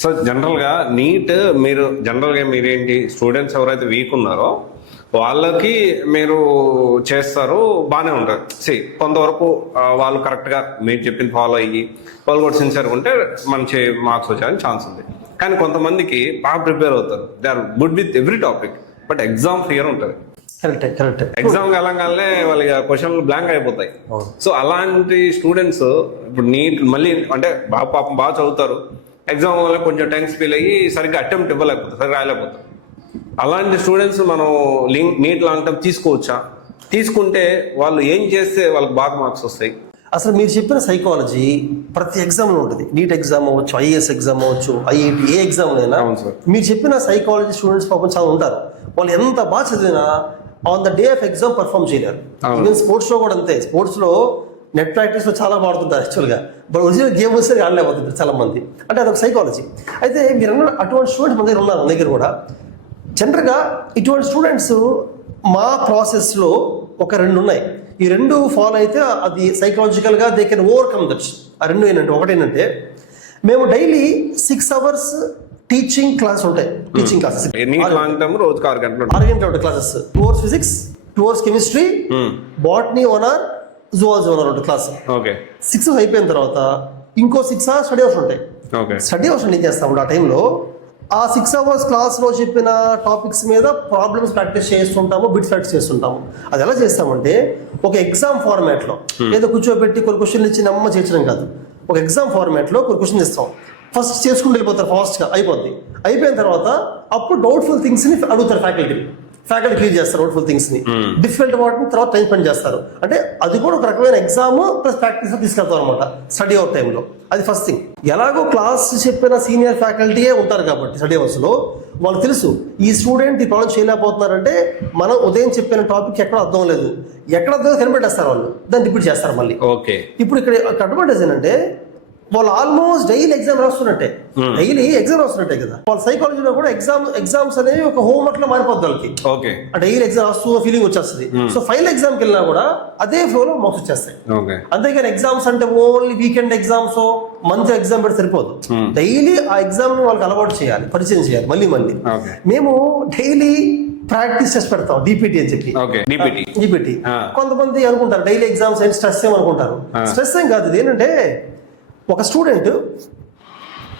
So జనరల్గా మీరేంటి students ఎవరైతే వీక్ ఉన్నారో వాళ్ళకి మీరు చేస్తారు, బాగానే ఉంటుంది. కొంతవరకు వాళ్ళు కరెక్ట్గా మీరు చెప్పింది ఫాలో అయ్యి వాళ్ళు కూడా సిన్సియర్గా ఉంటే మంచి మార్క్స్ వచ్చేయడానికి ఛాన్స్ ఉంది. కానీ కొంతమందికి బాగా ప్రిపేర్ అవుతారు, they are good with every topic, but exam fear ఉంటుంది. కరెక్ట్. ఎగ్జామ్ వెళ్ళగానే వాళ్ళకి క్వశ్చన్లు బ్లాంక్ అయిపోతాయి. సో అలాంటి స్టూడెంట్స్ ఇప్పుడు నీట్ మళ్ళీ అంటే పాపం బాగా చదువుతారు, ఎగ్జామ్ వల్ల కొంచెం టెన్స్ ఫీల్ అయ్యి సరిగ్గా అటెంప్ట్ ఇవ్వలేకపోతారు, సరిగ్గా రాయలేకపోతారు. అలాంటి స్టూడెంట్స్ మనం నీట్ లాంగ్ టర్మ్ తీసుకోవచ్చా? తీసుకుంటే వాళ్ళు ఏం చేస్తే వాళ్ళకి బాగా మార్క్స్ వస్తాయి? అసలు మీరు చెప్పిన సైకాలజీ ప్రతి ఎగ్జామ్లో ఉంటుంది. నీట్ ఎగ్జామ్ అవ్వచ్చు, ఐఏఎస్ ఎగ్జామ్ అవ్వచ్చు, ఐఐటి ఏ ఎగ్జామ్ అయినా మీరు చెప్పిన సైకాలజీ స్టూడెంట్స్ పాపం చాలా ఉంటారు. వాళ్ళు ఎంత బాగా చదివినా on the day of exam perform చేయలేరు. ఈవెన్ స్పోర్ట్స్లో కూడా అంతే. స్పోర్ట్స్లో నెట్ ప్రాక్టీస్లో చాలా బాడుతుంటారు యాక్చువల్గా, బట్ ఒరిజినల్ గేమ్ వస్తే ఆడలేకపోతుంటారు చాలా మంది. అంటే అదొక సైకాలజీ. అయితే మీరు అన్న అటువంటి స్టూడెంట్స్ మన దగ్గర ఉన్నారు. మన దగ్గర కూడా జనరల్గా ఇటువంటి స్టూడెంట్స్ మా ప్రాసెస్లో ఒక 2 ఉన్నాయి. ఈ 2 ఫాలో అయితే అది సైకలాజికల్గా దే కెన్ ఓవర్కమ్ దట్. ఆ 2 ఏంటంటే, ఒకటేంటంటే మేము డైలీ 6 hours టీచింగ్ క్లాస్ ఉంటాయి. టీచింగ్ క్లాసెస్ 6 గంటలు classes. 2 hours physics, 2 hours chemistry, botany 1 hour, zoology 1 hour ఉంటుంది క్లాస్. 6 hours అయిపోయిన తర్వాత ఇంకో 6 hours స్టడీ అవర్స్ ఉంటాయి. స్టడీ అవర్స్ ఏం చేస్తాము ఆ టైంలో, ఆ 6 hours క్లాస్లో చెప్పిన టాపిక్స్ మీద ప్రాబ్లమ్స్ ప్రాక్టీస్ చేస్తుంటాము, బిట్స్ ప్రాక్టీస్ చేస్తుంటాము. అది ఎలా చేస్తామంటే ఒక ఎగ్జామ్ ఫార్మాట్లో ఏదో కూర్చోబెట్టి కొన్ని క్వశ్చన్లు ఇచ్చి నమ్మ చేర్చడం కాదు. ఒక ఎగ్జామ్ ఫార్మాట్లో కొన్ని క్వశ్చన్ ఇస్తాం, ఫస్ట్ చేసుకుంటూ వెళ్ళిపోతారు, ఫాస్ట్గా అయిపోద్ది. అయిపోయిన తర్వాత అప్పుడు డౌట్ఫుల్ థింగ్స్ని అడుగుతారు ఫ్యాకల్టీ క్లియర్ చేస్తారు. డౌట్ఫుల్ థింగ్స్ని, డిఫికల్ట్ వాటిని తర్వాత టైం స్పెండ్ చేస్తారు. అంటే అది కూడా ఒక రకమైన ఎగ్జామ్ ప్లస్ ప్రాక్టీస్ తీసుకెళ్తాం అనమాట స్టడీ అవర్ టైంలో. అది ఫస్ట్ థింగ్. ఎలాగో క్లాస్ చెప్పిన సీనియర్ ఫ్యాకల్టీయే ఉంటారు కాబట్టి స్టడీ అవర్స్లో వాళ్ళకి తెలుసు ఈ స్టూడెంట్ ఈ ప్రాబ్లం చేయలేకపోతున్నారంటే మనం ఉదయం చెప్పిన టాపిక్ ఎక్కడ అర్థం లేదు, ఎక్కడ అర్థం కనిపెట్టేస్తారు వాళ్ళు, దాన్ని రిపీట్ చేస్తారు మళ్ళీ. ఇప్పుడు ఇక్కడ అడ్వాంటేజ్ ఏంటంటే వాళ్ళు ఆల్మోస్ట్ డైలీ ఎగ్జామ్ రాస్తున్నట్టే కదా. వాళ్ళ సైకాలజీలో కూడా ఎగ్జామ్స్ అనేవి ఒక హోంవర్క్ లో మారిపోద్ది వాళ్ళకి. డైలీ ఎగ్జామ్ రాస్తూ ఫీలింగ్ వచ్చేస్తుంది. సో ఫైనల్ ఎగ్జామ్కి వెళ్ళినా కూడా అదే ఫ్లోలో మార్క్స్ వచ్చేస్తాయి. అంతేగాని ఎగ్జామ్స్ అంటే only weekend exams, month exam పెడితే సరిపోదు. డైలీ ఆ ఎగ్జామ్ ని వాళ్ళకి అలవాటు చేయాలి, పరిచయం చేయాలి మళ్ళీ. మేము డైలీ ప్రాక్టీస్ చేసి పెడతాం, డిపిటి అని చెప్పి. డిపిటి కొంతమంది అనుకుంటారు డైలీ ఎగ్జామ్స్ ఏంటి స్ట్రెస్ ఏమనుకుంటారు. స్ట్రెస్ ఏం కాదు. ఇది ఏంటంటే ఒక స్టూడెంట్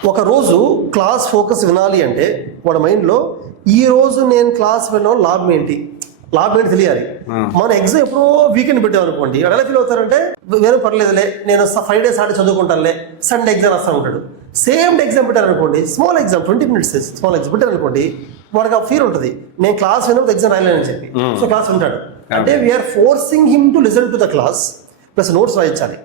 ఒక రోజు క్లాస్ ఫోకస్ వినాలి అంటే వాడి మైండ్లో ఈ రోజు నేను క్లాస్ వినడం లాభం ఏంటి తెలియాలి. మన ఎగ్జామ్ ఎప్పుడో వీకెండ్ పెట్టాం అనుకోండి, ఎలా ఫీల్ అవుతారంటే వేరే పర్లేదులే నేను 5 days ఆడి చదువుకుంటానులే, సండే ఎగ్జామ్ రాస్తాను ఉంటాడు. సేమ్ ఎగ్జామ్ పెట్టారు అనుకోండి, small exam 20 minutes small exam పెట్టారు అనుకోండి, వాడికి ఆ ఫీల్ ఉంటుంది నేను క్లాస్ వినప్పుడు ఎగ్జామ్ రాయలేనని చెప్పి. సో క్లాస్ వింటాడు. అంటే we're forcing him to listen to the class plus notes రాయించాలి.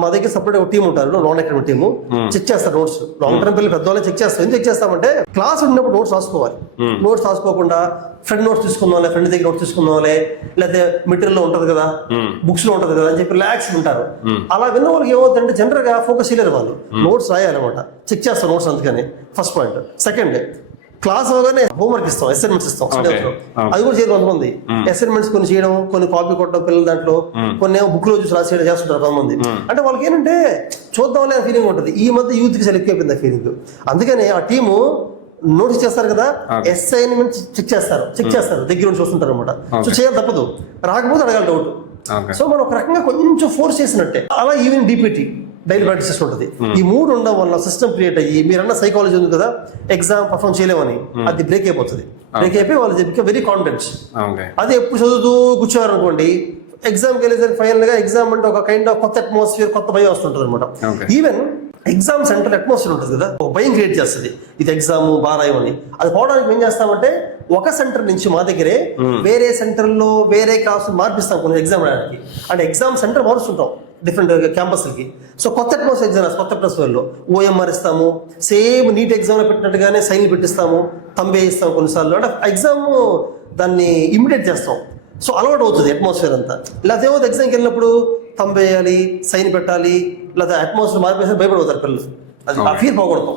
మా దగ్గర సపరేట్ ఒక టీం ఉంటారు, నాన్ అకాడమిక్ టీము, చెక్ చేస్తారు నోట్స్. లాంగ్ టర్మ్ పిల్లలు పెద్దవాళ్ళని చెక్ చేస్తారు. ఎందుకు చెక్ చేస్తామంటే క్లాస్ ఉన్నప్పుడు నోట్స్ రాసుకోవాలి. నోట్స్ రాసుకోకుండా ఫ్రెండ్ నోట్స్ తీసుకుందాంలే, ఫ్రెండ్ దగ్గర నోట్స్ తీసుకుందాంలే, లేకపోతే మెటీరియల్ లో ఉంటది కదా, బుక్స్ లో ఉంటది కదా అని చెప్పి రిలాక్స్ ఉంటారు. అలా విన్న వాళ్ళకి ఏమవుతుందంటే జనరల్ గా ఫోకస్ చేయలేరు వాళ్ళు. నోట్స్ రాయాలన్నమాట, చెక్ చేస్తారు నోట్స్. అందుకని ఫస్ట్ పాయింట్. సెకండ్, క్లాస్ అవగానే హోంవర్క్ ఇస్తాం, అసైన్మెంట్స్ ఇస్తాం. అది కూడా చేయడం కొంతమంది. అసైన్మెంట్స్ కొన్ని చేయడం, కొన్ని కాపీ కొట్టడం పిల్లల దాంట్లో, కొన్ని బుక్ లో చూసి రాసి చేస్తుంటారు కొంతమంది. అంటే వాళ్ళకి ఏంటంటే చూద్దాం అనే ఫీలింగ్ ఉంటుంది. ఈ మధ్య యూత్ కి సెలెక్ట్ అయిపోయింది ఆ ఫీలింగ్. అందుకని ఆ టీము నోటీస్ చేస్తారు కదా, అసైన్మెంట్ చెక్ చేస్తారు, దగ్గర నుంచి చూస్తుంటారు అనమాట. సో చేయాలి తప్పదు, రాకపోతే అడగాలి డౌట్. సో మనం ఒక రకంగా కొంచెం ఫోర్స్ చేసినట్టే. అలా ఈవినింగ్ డిపిటి డైలీ ప్రాక్టీస్ చేస్తూ ఉంటుంది. ఈ 3 ఉండడం వల్ల సిస్టమ్ క్రియేట్ అయ్యి మీరన్న సైకాలజీ ఉంది కదా, ఎగ్జామ్ పర్ఫామ్ చేయలేమని, అది బ్రేక్ అయిపోతుంది. బ్రేక్ అయిపోయి వాళ్ళు చెప్పి వెరీ కాన్ఫిడెన్స్. అది ఎప్పుడు చదువుతూ కూర్చోవారు అనుకోండి, ఎగ్జామ్కి వెళ్ళేసరికి ఫైనల్ గా ఎగ్జామ్ అంటే ఒక కైండ్ ఆఫ్ కొత్త అట్మాస్ఫియర్, కొత్త భయం వస్తుంటుంది అనమాట. ఈవెన్ ఎగ్జామ్ సెంటర్ అట్మాస్ఫియర్ ఉంటుంది కదా, ఒక భయం క్రియేట్ చేస్తుంది, ఇది ఎగ్జామ్ బాగా రాయమని. అది పోవడానికి ఏం చేస్తామంటే ఒక సెంటర్ నుంచి మా దగ్గరే వేరే సెంటర్ లో వేరే క్లాస్ మార్పిస్తాం కొన్ని ఎగ్జామ్ రాయడానికి. అంటే ఎగ్జామ్ సెంటర్ మారుస్తుంటాం డిఫరెంట్ క్యాంపస్లకి. సో కొత్త అట్మాస్ఫియర్ ఎగ్జామ్స్, కొత్త అట్మాస్ఫియర్లో ఓఎంఆర్ ఇస్తాము, సేమ్ నీట్ ఎగ్జామ్లో పెట్టినట్టుగానే సైన్లు పెట్టిస్తాము, తంబే ఇస్తాము కొన్నిసార్లు. అంటే ఎగ్జామ్ దాన్ని ఇమిడియేట్ చేస్తాం. సో అలవాటు అవుతుంది అట్మాస్ఫియర్ అంతా. లేకపోతే ఎగ్జామ్కి వెళ్ళినప్పుడు తంబేయాలి, సైన్ పెట్టాలి, లేదా అట్మాస్ఫియర్ మార్పేసి భయపడిపోతారు పిల్లలు. అది ఆ ఫీల్ పోగొడతాం.